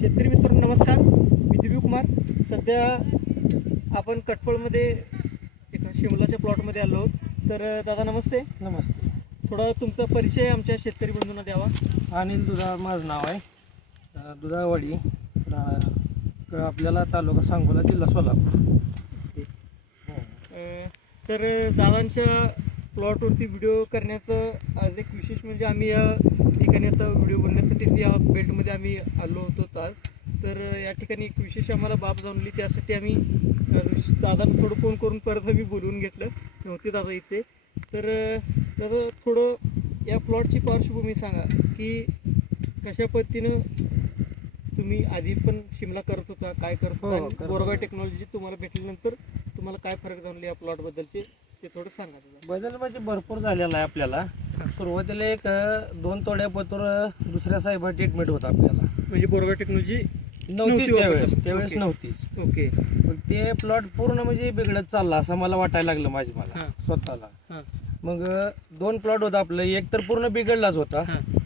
शेतकरी मित्रांनो नमस्कार. मी दिव्य कुमार. सध्या आपण कटफळमध्ये एका शिमलाच्या प्लॉटमध्ये आलो आहोत. तर दादा नमस्ते. नमस्ते. थोडा तुमचा परिचय आमच्या शेतकरी बंधूंना द्यावा. अनिल दुधा माझं नाव आहे दुधावाडी आपल्याला तालुका सांगोला जिल्हा सोलापूर. तर दादांच्या प्लॉटवरती व्हिडिओ करण्याचं आज एक विशेष म्हणजे आम्ही या ठिकाणी आता व्हिडिओ बनवण्यासाठीच या बेल्टमध्ये आम्ही आलो होतो आज तर या ठिकाणी एक विशेष आम्हाला बाब जाणली त्यासाठी आम्ही दादांना थोडं फोन करून परत आम्ही बोलवून घेतलं. नव्हते दादा इथे. तर दादा थोडं या प्लॉटची पार्श्वभूमी सांगा की कशा पद्धतीनं तुम्ही आधी पण शिमला करत होता काय करत हो, होता आणि करत बोरगाव. टेक्नॉलॉजी तुम्हाला भेटल्यानंतर तुम्हाला काय फरक जाणले या प्लॉट बद्दलचे? ते थोडं सांगा दादा. बदल म्हणजे भरपूर झालेला आहे आपल्याला. सुरुवातीला एक अं, दोन तोड्यापत्र दुसऱ्या साहेब ट्रीटमेंट होता आपल्याला. म्हणजे बोरगाव टेक्नॉलॉजी नव्हतीच वापरत. त्यावेळेस. त्यावेळेस ओके. नव्हतीच. ओके. मग ते प्लॉट पूर्ण म्हणजे बिघडत चालला असं मला वाटायला लागलं माझी मला हा. स्वतःला. हां. मग अं, दोन प्लॉट होता आपलं. एक तर पूर्ण बिघडलाच होता. हां.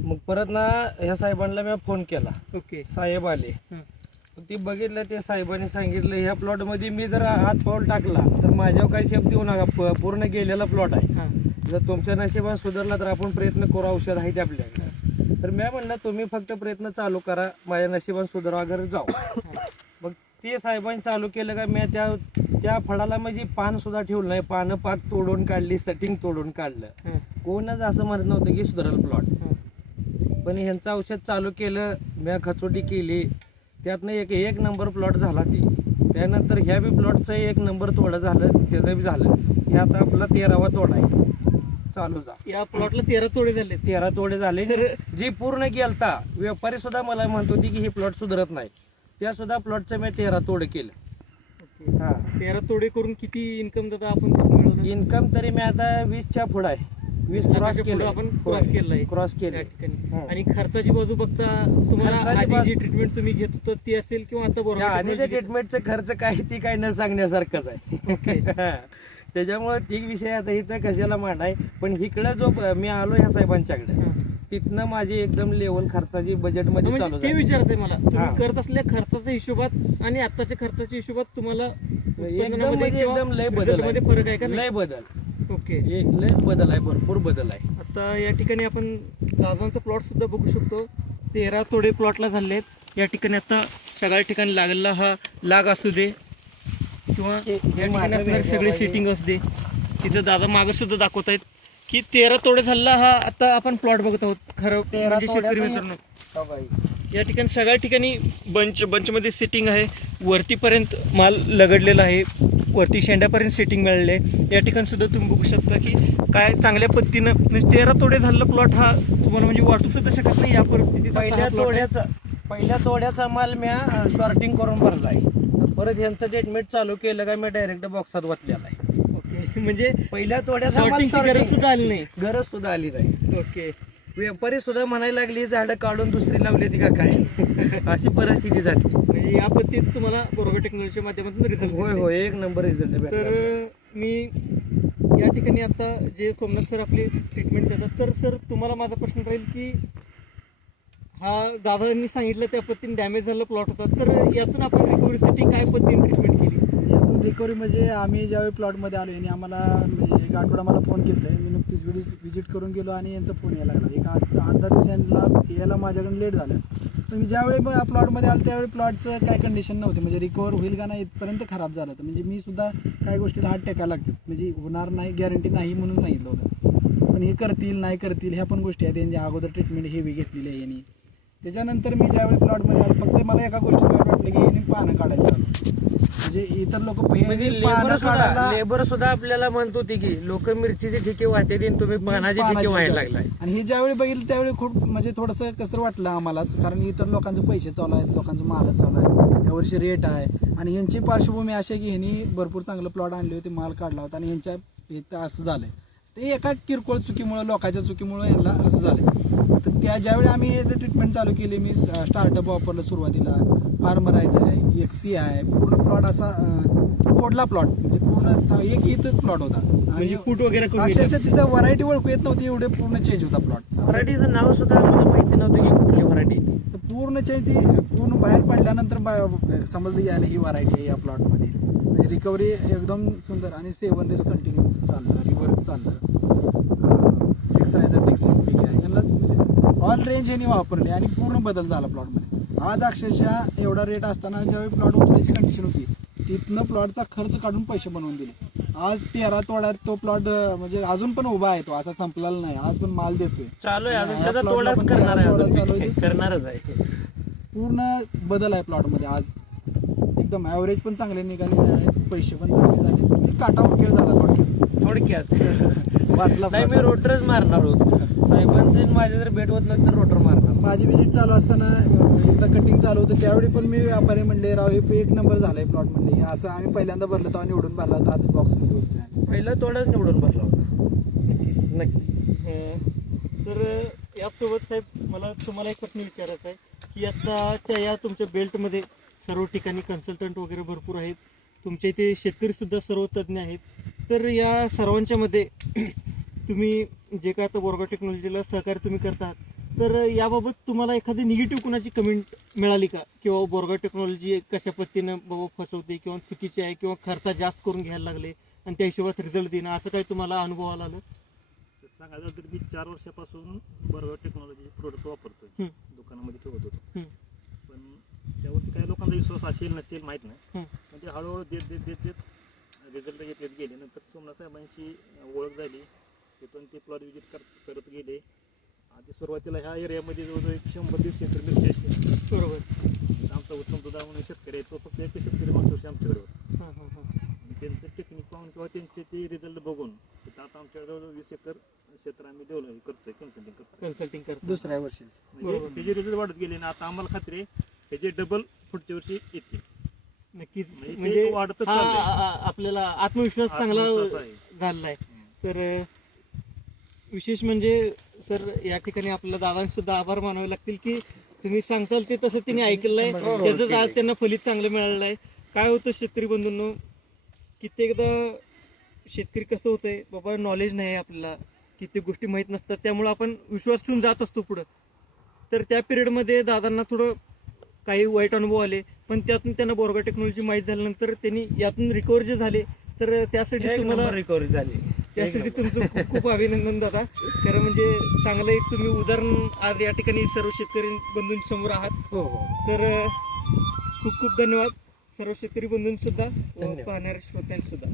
मग परत ना ह्या साहेबांना मी फोन केला. ओके. साहेब आले. हां. ते बघितलं ते साहेबांनी सांगितलं ह्या प्लॉटमध्ये मी जर हात पाऊल टाकला तर माझ्यावर काही शेप देऊ नका. पूर्ण गेलेला प्लॉट आहे. जर तुमच्या नशिबात सुधारला तर आपण प्रयत्न करू औषध आहे आपल्याकडे. तर मी म्हणलं तुम्ही फक्त प्रयत्न चालू करा माझ्या नशिबात सुधारा वगैरे जाऊ. मग ते साहेबांनी चालू केलं का मी त्या त्या फळाला म्हणजे पान सुद्धा ठेवलं नाही. पानं पाक तोडून काढली सेटिंग तोडून काढलं. कोणच असं म्हणत नव्हतं की सुधारल प्लॉट पण ह्यांचं औषध चालू केलं मी खचोटी केली. त्यातनं एक एक नंबर प्लॉट झाला ती. त्यानंतर ह्या बी प्लॉटचं एक नंबर तोडा झालं त्याचं बी झालं. हे आता आपला तेरावा तोडा आहे. चालू जा. या प्लॉटला तेरा तोडे झाले. तेरा तोडे झाले. जी पूर्ण गेलता व्यापारी सुद्धा मला म्हणत होती की हे प्लॉट सुधारत नाही. त्या सुद्धा प्लॉटचं मी तेरा तोडे केलं. हा. तेरा तोडे करून किती इन्कम दादा आपण इन्कम तरी मी आता वीसच्या पुढे आहे. वीस क्रॉस केलं आपण क्रॉस आहे क्रॉस केले ठिकाणी. हां. आणि खर्चाची बाजू बघता तुम्हाला आधी जी ट्रीटमेंट तुम्ही घेत होता ती असेल किंवा आता बरोबर आधीच्या ट्रीटमेंटचा खर्च काय ती काय न सांगण्यासारखंच. आहे. त्याच्यामुळे ठीक विषय आता इथं कशाला मांडाय पण इकडं जो मी आलो ह्या साहेबांच्याकडे तिथनं माझी एकदम लेवल खर्चाची बजेटमध्ये चालू म्हणजे ते झाली. विचारतंय मला. तुम्ही. करत असलेल्या खर्चाच्या हिशोबात आणि आताच्या खर्चाच्या हिशोबात तुम्हाला एकदम म्हणजे लय बदलमध्ये. फरक आहे का? लय बदल. ओके. एक लयच बदल आहे भरपूर बदल आहे. आता या ठिकाणी आपण दादांचा प्लॉट सुद्धा बघू शकतो. तेरा तोडे प्लॉटला झाले आहेत या ठिकाणी आता सगळ्या ठिकाणी लागलेला हा लाग असू दे किंवा या ठिकाणी असणारे सगळे. सेटिंग असू दे. तिथं दादा मागं सुद्धा दाखवत आहेत की तेरा तोडे झाला हा आता आपण प्लॉट बघत आहोत. खरं म्हणजे शेतकरी मित्रांनो. हो. या ठिकाणी सगळ्या ठिकाणी बंच बंचमध्ये सेटिंग आहे. वरतीपर्यंत माल लगडलेला आहे. वरती शेंड्यापर्यंत सेटिंग मिळालेलं आहे या ठिकाणी सुद्धा तुम्ही बघू शकता की काय चांगल्या पद्धतीनं म्हणजे तेरा तोडे झालेला प्लॉट हा तुम्हाला म्हणजे वाटू सुद्धा शकत नाही या परिस्थितीत. पहिल्या आहे. तोड्याचा पहिल्या तोड्याचा माल मी शॉर्टिंग करून भरलाय. परत यांचं ट्रीटमेंट चालू केलं का मी डायरेक्ट बॉक्सात वतलेला आहे. ओके म्हणजे पहिल्या तोड्याचा गरज. सुद्धा आली नाही. गरज सुद्धा आली नाही. ओके व्यापारी सुद्धा म्हणायला लागली झाडं काढून दुसरी लावली ती का काय? अशी परिस्थिती झाली. या पद्धतीत तुम्हाला बरोबर टेक्नॉलॉजीच्या माध्यमातून रिझल्ट होय होय एक नंबर रिझल्ट तर मी या ठिकाणी आता जे सोमनाथ सर आपली ट्रीटमेंट देतात तर सर तुम्हाला माझा प्रश्न राहील की हा दादांनी सांगितलं त्या पद्धतीने डॅमेज झालेला प्लॉट होता. तर यातून आपण रिकव्हरीसाठी काय पद्धतीने ट्रीटमेंट केली? यातून रिकव्हरी म्हणजे आम्ही ज्यावेळी प्लॉटमध्ये आलो यांनी आम्हाला म्हणजे एक आठवडा मला फोन केला मी नुकतीच व्हिजिट करून गेलो आणि यांचा फोन यायला लागला. एक आठ आठ दहा दिवसांना यायला माझ्याकडून लेट झालं. पण मी ज्यावेळी ब- प्लॉटमध्ये आलो त्यावेळी प्लॉटचं काय कंडिशन नव्हती. म्हणजे रिकवर होईल का नाही इथपर्यंत खराब झालं होतं. म्हणजे मी सुद्धा काही गोष्टीला हात टेकायला लागते म्हणजे होणार नाही गॅरंटी नाही म्हणून सांगितलं होतं. पण हे करतील नाही करतील ह्या पण गोष्टी आहेत. यांनी अगोदर ट्रीटमेंट हेवी घेतलेली आहे यांनी. त्याच्यानंतर मी ज्यावेळी प्लॉटमध्ये आलो फक्त मला एका गोष्टी वाटलं की यांनी पानं काढायला चालू म्हणजे इतर लोक म्हणजे लेबर सुद्धा लेबर सुद्धा आपल्याला म्हणत होती की लोक मिरचीची ठिके वाहते तुम्ही पानाची ठिके व्हायला लागलाय. आणि हे ज्यावेळी बघितलं त्यावेळी खूप म्हणजे थोडंसं कसं तर वाटलं आम्हालाच. कारण इतर लोकांचे पैसे चालू आहेत लोकांचं माल चालू आहे. यावर्षी रेट आहे. आणि यांची पार्श्वभूमी अशी आहे की ह्यांनी भरपूर चांगलं प्लॉट आणले होते माल काढला होता. आणि यांच्या असं झालंय. ते एका किरकोळ चुकीमुळे लोकांच्या चुकीमुळे यांना असं झालंय. तर त्या ज्यावेळी आम्ही ट्रीटमेंट चालू केली मी स्टार्टअप वापरलं सुरुवातीला फार्मरायचं आहे एक सी आहे पूर्ण प्लॉट असा अं, फोडला प्लॉट म्हणजे पूर्ण एक इथंच प्लॉट होता. म्हणजे फूट वगैरे अक्षरशः तिथं व्हरायटी ओळखू येत नव्हती एवढे पूर्ण चेंज होता प्लॉट व्हरायटीचं नाव सुद्धा आम्हाला माहिती नव्हतं की कुठली व्हरायटी तर पूर्ण चेंज ती पूर्ण बाहेर पडल्यानंतर बा- समजलं यायला ही व्हरायटी आहे या प्लॉटमध्ये रिकव्हरी एकदम सुंदर आणि सेवन डेज कंटिन्यू चाललं रिवर्क चाललं टेक्सरायझर टेक्सिन पीक आहे यांना ऑल रेंज यांनी वापरली आणि पूर्ण बदल झाला प्लॉटमध्ये आज अक्षरशः एवढा रेट असताना ज्यावेळी प्लॉट उपसायची कंडिशन होती तिथनं प्लॉटचा खर्च काढून पैसे बनवून दिले. आज तेरा तोड्यात तो प्लॉट म्हणजे अजून पण उभा आहे तो असा संपलेला नाही. आज पण माल देतोय. चालू आहे. करणारच आहे. पूर्ण बदल आहे प्लॉटमध्ये आज. एकदम ॲव्हरेज पण चांगले निघालेले आहेत. पैसे पण चांगले झाले. काटा उकेल झाला थोडक्यात. थोडक्यात. वाचला नाही. मी रोटरच मारणार होतो. साहेबांचे माझे जर भेट होत नाही तर रोटर मारणार. माझी विजिट चालू असताना एकदा कटिंग चालू होतं. त्यावेळी पण मी व्यापारी म्हणले राव हे एक नंबर झालाय प्लॉट म्हणले असं आम्ही पहिल्यांदा भरलं तेव्हा निवडून भरला होता. आज बॉक्समध्ये होतं पहिलं तोडाच निवडून बसला होता. नक्की. तर यासोबत साहेब मला तुम्हाला एक प्रश्न विचारायचा आहे की आताच्या या तुमच्या बेल्टमध्ये सर्व ठिकाणी कन्सल्टंट वगैरे भरपूर आहेत. तुमच्या इथे शेतकरी सुद्धा सर्व तज्ज्ञ आहेत. तर या सर्वांच्या मध्ये तुम्ही जे काय आता बोरगा टेक्नॉलॉजीला सहकार्य तुम्ही करतात तर याबाबत तुम्हाला एखादी निगेटिव्ह कुणाची कमेंट मिळाली का? किंवा बोरगा टेक्नॉलॉजी कशा पद्धतीनं बाबा फसवते किंवा चुकीची आहे किंवा खर्च जास्त करून घ्यायला लागले आणि त्या हिशोबात रिझल्ट देणं असं काही तुम्हाला अनुभवाला आलं सांगायचं तर मी चार वर्षापासून बरोबर टेक्नॉलॉजी प्रोडक्ट वापरतोय. हं. दुकानामध्ये ठेवत होतो. पण त्यावरती काही लोकांचा विश्वास असेल नसेल माहीत नाही. ते हळूहळू देत देत देत देत रिझल्ट येत गेले. नंतर सोमनाथ साहेबांची ओळख झाली. तिथून ते प्लॉट विजिट कर करत गेले. आधी सुरुवातीला ह्या एरियामध्ये जवळजवळ एक शंभर दीडशे एकर मिरची असते बरोबर. आमचा उत्तम दुधा म्हणून शेतकरी आहे तो फक्त एक शेतकरी मागतो वर्षी आमच्याकडे होता हां हां हां. त्यांचं टेक्निक पाहून किंवा त्यांचे ते रिझल्ट बघून तिथं आता आमच्याकडे जवळजवळ वीस एकर क्षेत्र आम्ही डेव्हलप करतोय कन्सल्टिंग करतोय. कन्सल्टिंग करतो दुसऱ्या म्हणजे त्याचे रिझल्ट वाढत गेले ना आता आम्हाला खात्री आहे त्याचे डबल पुढच्या वर्षी येतील. नक्कीच. म्हणजे म्हणजे आ- आपल्याला आत्मविश्वास चांगला. झालेला आहे. तर विशेष म्हणजे सर या ठिकाणी आपल्याला दादांचे सुद्धा आभार मानावे लागतील की तुम्ही सांगताल ते तसं त्यांनी ऐकलंय. हो, हो, त्याच आज. त्यांना फलित चांगलं मिळालेलं आहे काय होतं शेतकरी बंधूंनो कित्येकदा शेतकरी कसं होतंय बाबा नॉलेज नाही आहे आपल्याला. कित्येक गोष्टी माहीत नसतात. त्यामुळे आपण विश्वास ठेवून जात असतो पुढं. तर त्या पिरियडमध्ये दादांना थोडं काही वाईट अनुभव आले. पण त्यातून त्यांना बोरगा टेक्नॉलॉजी माहीत झाल्यानंतर त्यांनी यातून रिकवर जे झाले तर त्यासाठी तुम्हाला रिकव्हरी झाली. त्यासाठी तुमचं खूप खूप अभिनंदन दादा. खरं म्हणजे चांगलं एक तुम्ही उदाहरण आज या ठिकाणी सर्व शेतकरी बंधूंसमोर आहात. हो हो. तर खूप खूप धन्यवाद. सर्व शेतकरी बंधूंसुद्धा व धन्यवाद. पाहणाऱ्या श्रोत्यांसुद्धा.